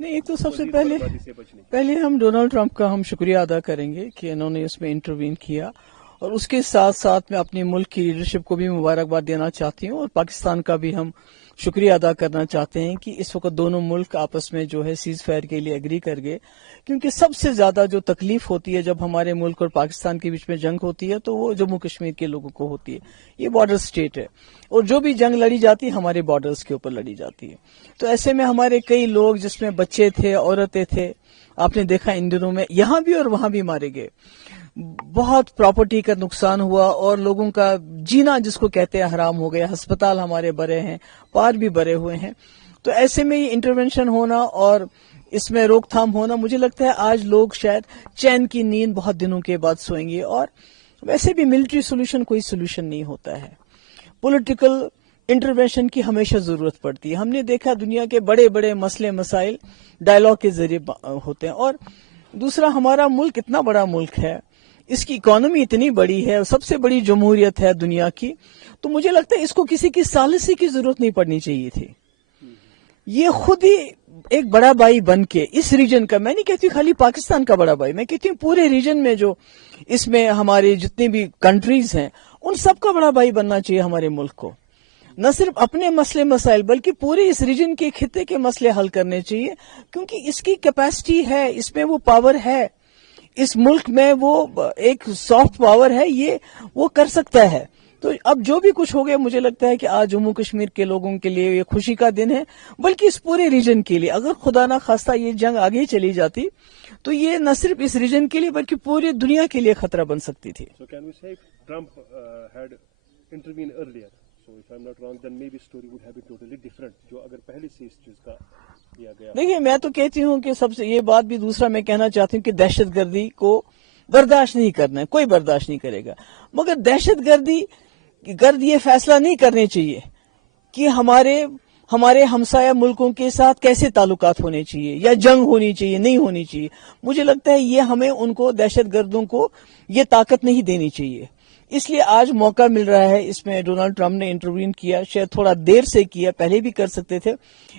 نہیں، ایک تو سب سے پہلے ہم ڈونلڈ ٹرمپ کا ہم شکریہ ادا کریں گے کہ انہوں نے اس میں انٹروین کیا، اور اس کے ساتھ ساتھ میں اپنے ملک کی لیڈرشپ کو بھی مبارکباد دینا چاہتی ہوں، اور پاکستان کا بھی ہم شکریہ ادا کرنا چاہتے ہیں کہ اس وقت دونوں ملک آپس میں جو ہے سیز فائر کے لیے ایگری کر گئے، کیونکہ سب سے زیادہ جو تکلیف ہوتی ہے جب ہمارے ملک اور پاکستان کے بیچ میں جنگ ہوتی ہے تو وہ جموں کشمیر کے لوگوں کو ہوتی ہے. یہ بارڈر سٹیٹ ہے، اور جو بھی جنگ لڑی جاتی ہے ہمارے بارڈرز کے اوپر لڑی جاتی ہے. تو ایسے میں ہمارے کئی لوگ جس میں بچے تھے، عورتیں تھے، آپ نے دیکھا ان دنوں میں یہاں بھی اور وہاں بھی مارے گئے. بہت پراپرٹی کا نقصان ہوا، اور لوگوں کا جینا جس کو کہتے ہیں حرام ہو گیا. ہسپتال ہمارے بھرے ہیں، پار بھی بھرے ہوئے ہیں. تو ایسے میں یہ انٹرونشن ہونا اور اس میں روک تھام ہونا، مجھے لگتا ہے آج لوگ شاید چین کی نیند بہت دنوں کے بعد سوئیں گے. اور ویسے بھی ملٹری سولوشن کوئی سولوشن نہیں ہوتا ہے، پولیٹیکل انٹرونشن کی ہمیشہ ضرورت پڑتی ہے. ہم نے دیکھا دنیا کے بڑے بڑے مسئلے مسائل ڈائلاگ کے ذریعے ہوتے ہیں. اور دوسرا، ہمارا ملک اتنا بڑا ملک ہے، اس کی اکانومی اتنی بڑی ہے، سب سے بڑی جمہوریت ہے دنیا کی، تو مجھے لگتا ہے اس کو کسی کی ثالثی کی ضرورت نہیں پڑنی چاہیے تھی. یہ خود ہی ایک بڑا بھائی بن کے اس ریجن کا، میں نہیں کہتی خالی پاکستان کا بڑا بھائی، میں کہتی ہوں پورے ریجن میں جو اس میں ہماری جتنی بھی کنٹریز ہیں ان سب کا بڑا بھائی بننا چاہیے ہمارے ملک کو. نہ صرف اپنے مسئلے مسائل بلکہ پورے اس ریجن کے خطے کے مسئلے حل کرنے چاہیے، کیونکہ اس کی کیپیسٹی ہے، اس میں وہ پاور ہے، اس ملک میں وہ ایک سافٹ پاور ہے، یہ وہ کر سکتا ہے. تو اب جو بھی کچھ ہو گیا، مجھے لگتا ہے کہ آج جموں کشمیر کے لوگوں کے لیے یہ خوشی کا دن ہے، بلکہ اس پورے ریجن کے لیے. اگر خدا نہ خواستہ یہ جنگ آگے چلی جاتی تو یہ نہ صرف اس ریجن کے لیے بلکہ پوری دنیا کے لیے خطرہ بن سکتی تھی. So can we say if Trump had intervened earlier, so if I'm not wrong, then maybe story would have been totally different. جو اگر پہلے سے اس چیز کا کیا گیا. دیکھیے، میں تو کہتی ہوں کہ سب سے یہ بات بھی دوسرا میں کہنا چاہتی ہوں کہ دہشت گردی کو برداشت نہیں کرنا ہے، کوئی برداشت نہیں کرے گا. مگر دہشت گرد یہ فیصلہ نہیں کرنے چاہیے کہ ہمارے ہمسایہ ملکوں کے ساتھ کیسے تعلقات ہونے چاہیے یا جنگ ہونی چاہیے نہیں ہونی چاہیے. مجھے لگتا ہے یہ ہمیں ان کو دہشت گردوں کو یہ طاقت نہیں دینی چاہیے. اس لیے آج موقع مل رہا ہے، اس میں ڈونلڈ ٹرمپ نے انٹروین کیا، شاید تھوڑا دیر سے کیا، پہلے بھی کر سکتے تھے.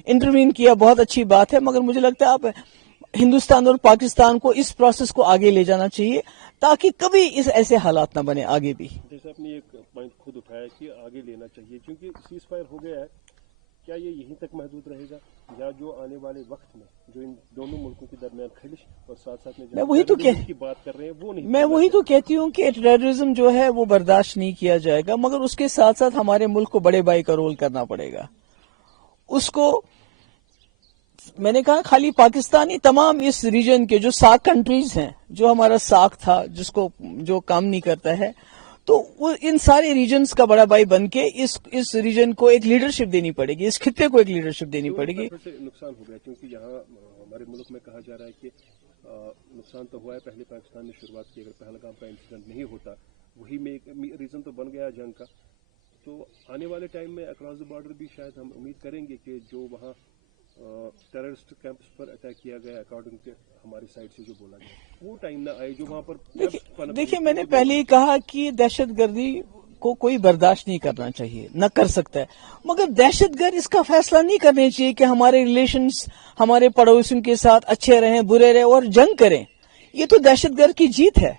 انٹروین کیا، بہت اچھی بات ہے، مگر مجھے لگتا ہے اب ہندوستان اور پاکستان کو اس پروسیس کو آگے لے جانا چاہیے تاکہ کبھی ایسے حالات نہ بنے آگے بھی. جیسے آپ نے ایک پوائنٹ خود اٹھایا کہ آگے لینا چاہیے، کیونکہ سیز فائر ہو گیا ہے، کیا یہ یہیں تک محدود رہے گا یا جو آنے والے وقت میں جو ان دونوں ملکوں کے درمیان خلش اور ساتھ ساتھ میں کی بات کر رہے ہیں وہ نہیں، میں وہی تو کہتی ہوں کہ ٹیررزم جو ہے وہ برداشت نہیں کیا جائے گا، مگر اس کے ساتھ ساتھ ہمارے ملک کو بڑے بھائی کا رول کرنا پڑے گا. اس کو میں نے کہا خالی پاکستانی، تمام اس ریجن کے جو ساک کنٹریز ہیں، جو ہمارا ساک تھا جس کو جو کام نہیں کرتا ہے، تو وہ ان سارے ریجنز کا بڑا بھائی بن کے اس ریجن کو ایک لیڈرشپ دینی پڑے گی، اس خطے کو ایک لیڈرشپ دینی پڑے گی. نقصان ہو گیا کیونکہ یہاں ہمارے ملک میں کہا جا رہا ہے کہ نقصان تو ہوا ہے. پہلے پاکستان نے شروعات کی، اگر پہلگام کا انسیڈنٹ نہیں ہوتا وہی میں ریزن تو بن گیا جنگ کا. تو آنے والے ٹائم میں اکراس دا بارڈر بھی شاید ہم امید کریں گے کہ جو وہاں ٹیررسٹ کیمپس پر اٹیک کیا گیا اکارڈنگ ٹو ہماری سائڈ سے جو بولا گیا، وہ ٹائم نہ آئے جو وہاں پر. دیکھیے، میں نے پہلے ہی کہا کہ دہشت گردی کو کوئی برداشت نہیں کرنا چاہیے، نہ کر سکتا ہے، مگر دہشت گرد اس کا فیصلہ نہیں کرنے چاہیے کہ ہمارے ریلیشنز ہمارے پڑوسیوں کے ساتھ اچھے رہیں برے رہیں اور جنگ کریں. یہ تو دہشت گرد کی جیت ہے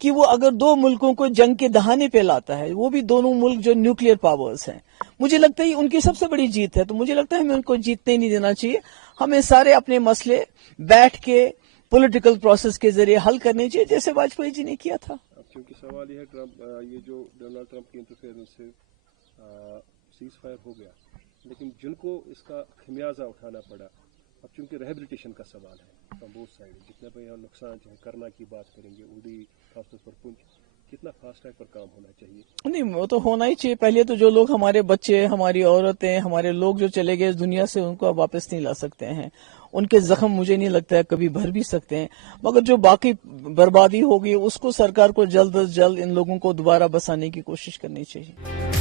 کہ وہ اگر دو ملکوں کو جنگ کے دہانے پہ لاتا ہے، وہ بھی دونوں ملک جو نیوکلیئر پاورز ہیں، مجھے لگتا ہے ان کی سب سے بڑی جیت ہے. تو مجھے لگتا ہے ہمیں ان کو جیتنے نہیں دینا چاہیے، ہمیں سارے اپنے مسئلے بیٹھ کے پولیٹیکل پروسیس کے ذریعے حل کرنے چاہیے جیسے واجپئی جی نے کیا تھا. کیونکہ سوال یہ ہے یہ جو ڈونلڈ ٹرمپ کی انٹرفیئرنس سے سیز فائر ہو گیا، لیکن جن کو اس کا خمیازہ اٹھانا پڑا، اب چونکہ ریہیبلیٹیشن کا سوال ہے فرام بوتھ سائڈ، جتنے بھی یہاں نقصان چاہے کرنا کی بات کریں گے، اوڈی خاص طور پر پنچ، کتنا فاسٹ ٹریک پر کام ہونا چاہیے. نہیں، وہ تو ہونا ہی چاہیے. پہلے تو جو لوگ ہمارے بچے، ہماری عورتیں، ہمارے لوگ جو چلے گئے اس دنیا سے، ان کو اب واپس نہیں لا سکتے ہیں. ان کے زخم مجھے نہیں لگتا ہے کبھی بھر بھی سکتے ہیں، مگر جو باقی بربادی ہوگی اس کو سرکار کو جلد از جلد ان لوگوں کو دوبارہ بسانے کی کوشش کرنی چاہیے.